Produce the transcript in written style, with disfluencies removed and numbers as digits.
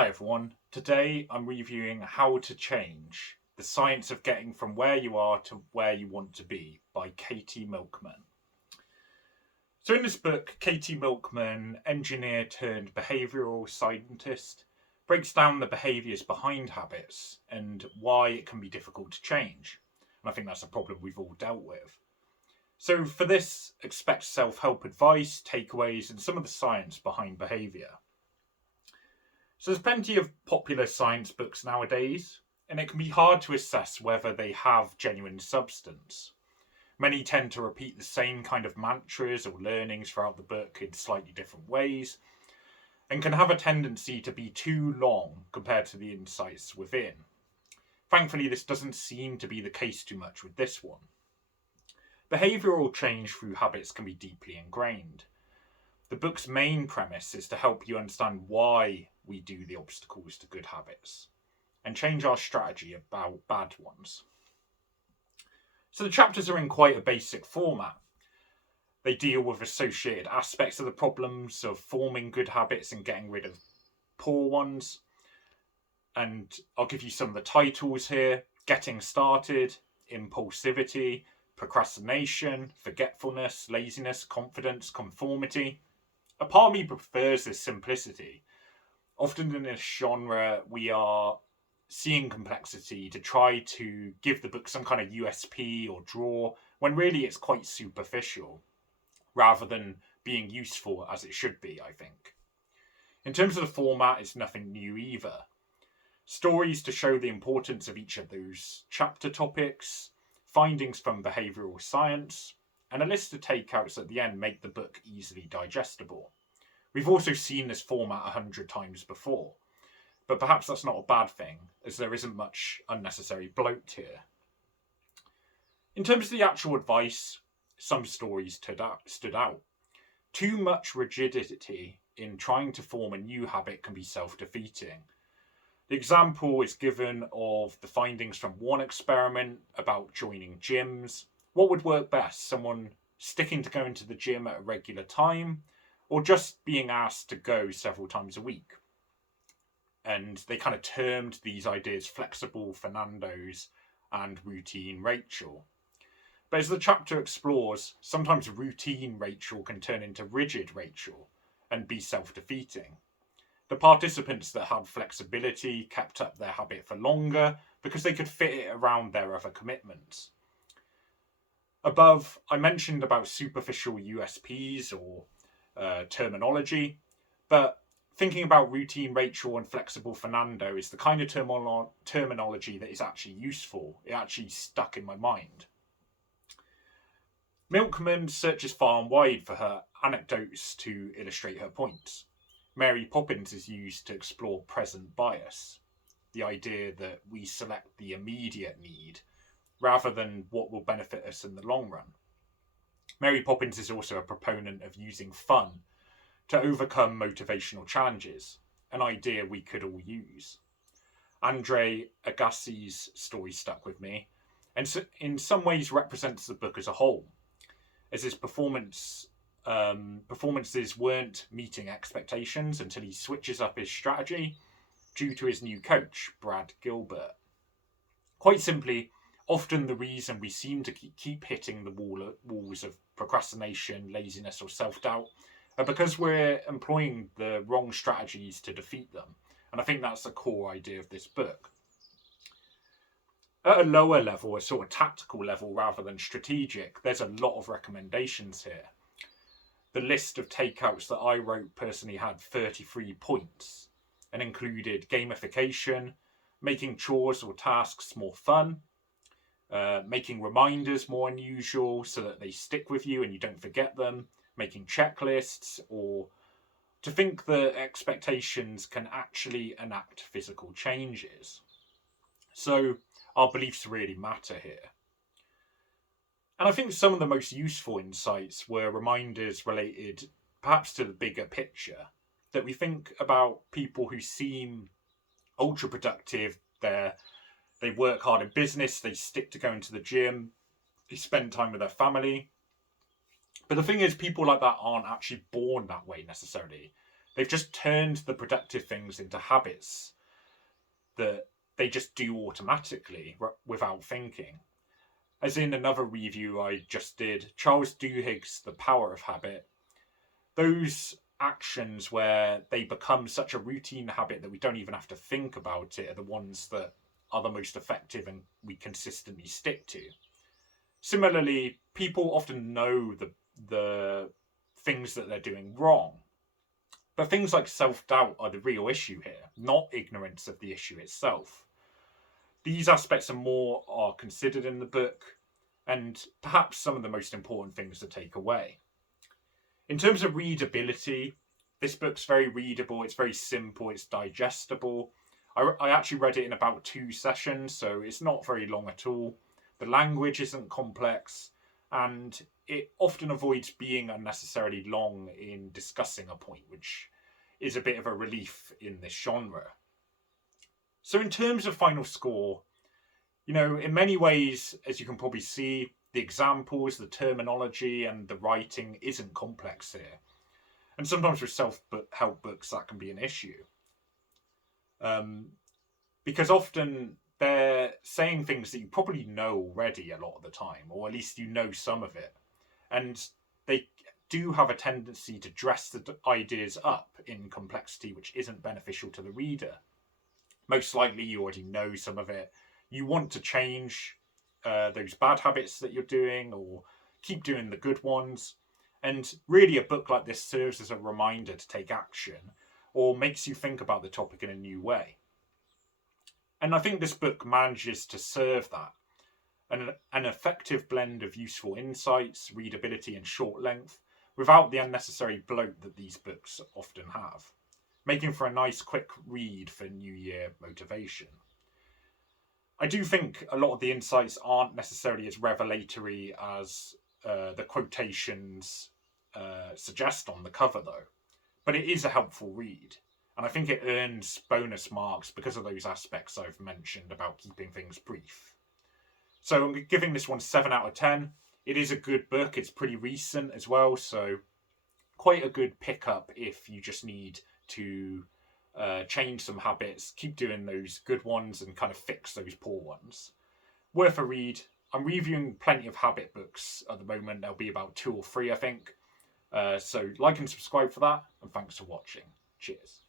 Hi everyone, today I'm reviewing How to Change, the Science of Getting from Where You Are to Where You Want to Be by Katy Milkman. So in this book, Katy Milkman, engineer turned behavioural scientist, breaks down the behaviours behind habits and why it can be difficult to change. And I think that's a problem we've all dealt with. So for this, expect self-help advice, takeaways and some of the science behind behaviour. So there's plenty of popular science books nowadays, and it can be hard to assess whether they have genuine substance. Many tend to repeat the same kind of mantras or learnings throughout the book in slightly different ways, and can have a tendency to be too long compared to the insights within. Thankfully, this doesn't seem to be the case too much with this one. Behavioural change through habits can be deeply ingrained. The book's main premise is to help you understand why we do the obstacles to good habits and change our strategy about bad ones. So the chapters are in quite a basic format. They deal with associated aspects of the problems of forming good habits and getting rid of poor ones. And I'll give you some of the titles here: Getting Started, Impulsivity, Procrastination, Forgetfulness, Laziness, Confidence, Conformity. A part of me prefers this simplicity. Often in this genre, we are seeing complexity to try to give the book some kind of USP or draw, when really it's quite superficial, rather than being useful as it should be, I think. In terms of the format, it's nothing new either. Stories to show the importance of each of those chapter topics, findings from behavioural science, and a list of takeouts at the end make the book easily digestible. We've also seen this format 100 times before, but perhaps that's not a bad thing, as there isn't much unnecessary bloat here. In terms of the actual advice, some stories stood out. Too much rigidity in trying to form a new habit can be self-defeating. The example is given of the findings from one experiment about joining gyms. What would work best? Someone sticking to going to the gym at a regular time, or just being asked to go several times a week? And they kind of termed these ideas flexible Fernando's and routine Rachel. But as the chapter explores, sometimes routine Rachel can turn into rigid Rachel and be self-defeating. The participants that had flexibility kept up their habit for longer because they could fit it around their other commitments. Above, I mentioned about superficial USPs or terminology, but thinking about routine Rachel and flexible Fernando is the kind of terminology that is actually useful. It actually stuck in my mind. Milkman searches far and wide for her anecdotes to illustrate her points. Mary Poppins is used to explore present bias, the idea that we select the immediate need rather than what will benefit us in the long run. Mary Poppins is also a proponent of using fun to overcome motivational challenges, an idea we could all use. Andre Agassi's story stuck with me, and so in some ways represents the book as a whole, as his performances weren't meeting expectations until he switches up his strategy due to his new coach, Brad Gilbert. Quite simply, often the reason we seem to keep hitting the walls of procrastination, laziness, or self-doubt are because we're employing the wrong strategies to defeat them. And I think that's the core idea of this book. At a lower level, a sort of tactical level rather than strategic, there's a lot of recommendations here. The list of takeouts that I wrote personally had 33 points and included gamification, making chores or tasks more fun, making reminders more unusual so that they stick with you and you don't forget them, making checklists, or to think that expectations can actually enact physical changes. So our beliefs really matter here. And I think some of the most useful insights were reminders related perhaps to the bigger picture, that we think about people who seem ultra productive, they work hard in business, they stick to going to the gym, they spend time with their family. But the thing is, people like that aren't actually born that way necessarily. They've just turned the productive things into habits that they just do automatically without thinking. As in another review I just did, Charles Duhigg's The Power of Habit, those actions where they become such a routine habit that we don't even have to think about it are the ones that are the most effective and we consistently stick to. Similarly, people often know the things that they're doing wrong. But things like self-doubt are the real issue here, not ignorance of the issue itself. These aspects are considered in the book, and perhaps some of the most important things to take away. In terms of readability, this book's very readable, it's very simple, it's digestible. I actually read it in about 2 sessions, so it's not very long at all. The language isn't complex, and it often avoids being unnecessarily long in discussing a point, which is a bit of a relief in this genre. So in terms of final score, in many ways, as you can probably see, the examples, the terminology, and the writing isn't complex here. And sometimes with self-help books, that can be an issue. Because often they're saying things that you probably know already a lot of the time, or at least you know some of it. And they do have a tendency to dress the ideas up in complexity, which isn't beneficial to the reader. Most likely you already know some of it. You want to change those bad habits that you're doing, or keep doing the good ones. And really a book like this serves as a reminder to take action, or makes you think about the topic in a new way. And I think this book manages to serve that. An effective blend of useful insights, readability, and short length, without the unnecessary bloat that these books often have, making for a nice quick read for New Year motivation. I do think a lot of the insights aren't necessarily as revelatory as the quotations suggest on the cover, though. But it is a helpful read. And I think it earns bonus marks because of those aspects I've mentioned about keeping things brief. So I'm giving this one 7 out of 10. It is a good book. It's pretty recent as well, so quite a good pickup if you just need to change some habits, keep doing those good ones, and kind of fix those poor ones. Worth a read. I'm reviewing plenty of habit books at the moment. There'll be about 2 or 3, I think. So like and subscribe for that, and thanks for watching. Cheers.